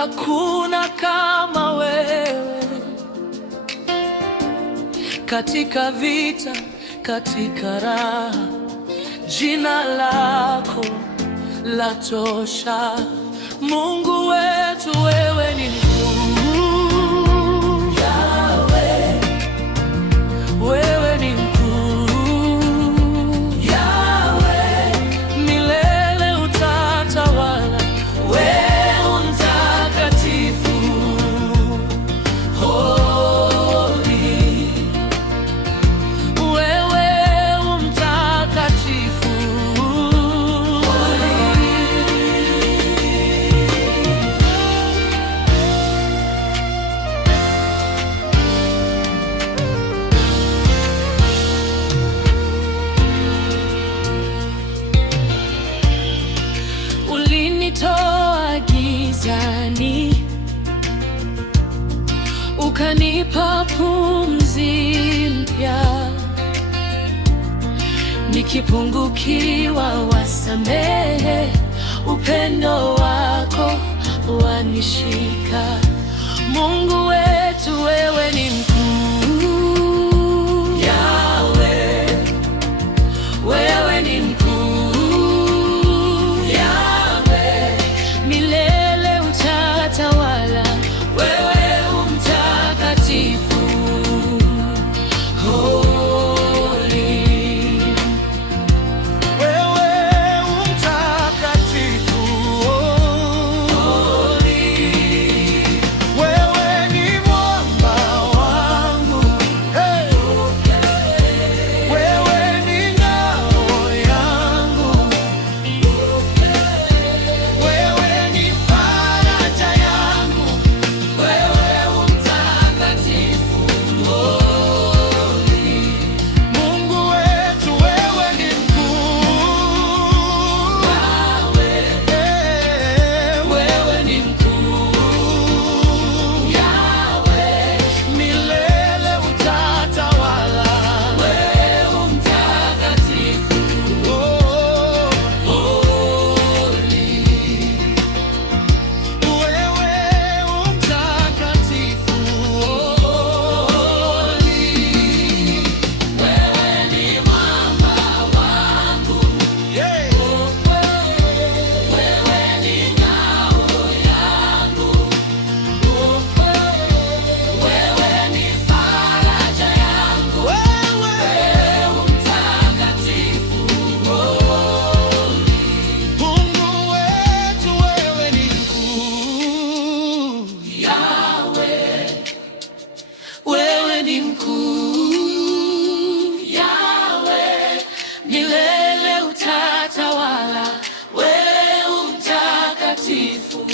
Hakuna kama wewe, katika vita, katika raha, jina lako latosha. Mungu wetu, wewe ni mkuu. Yahweh, wewe ni mkuu. Yahweh, milele utatawala. Wewe mtakatifu, holy. Wewe mtakatifu, holy. Ulinitoa gizani, ukanipa pumzi mpya. Nikipungukiwa wasamehe, upendo wako wanishika. Mungu wetu, wewe ni mkuu. Yahweh, wewe ni mkuu. Yahweh, milele utatawala. Wewe mtakatifu, holy. Wewe mtakatifu, holy. Wewe ni mwamba wangu, hey. Wewe ni ngao yangu, wewe ni faraja yangu. Wewe mtakatifu, holy. Mungu wetu, wewe ni mkuu. Wewe ni mkuu. Yahweh, milele utatawala. Wewe mtakatifu, holy. Wewe mtakatifu, holy. Wewe ni mwamba wangu, yeah. Wewe ni ngao yangu, wewe ni faraja yangu. Wewe mtakatifu, holy. Mungu wetu, wewe ni mkuu. Yahweh, wewe ni mkuu. Yahweh, milele utatawala. Wewe mtakatifu.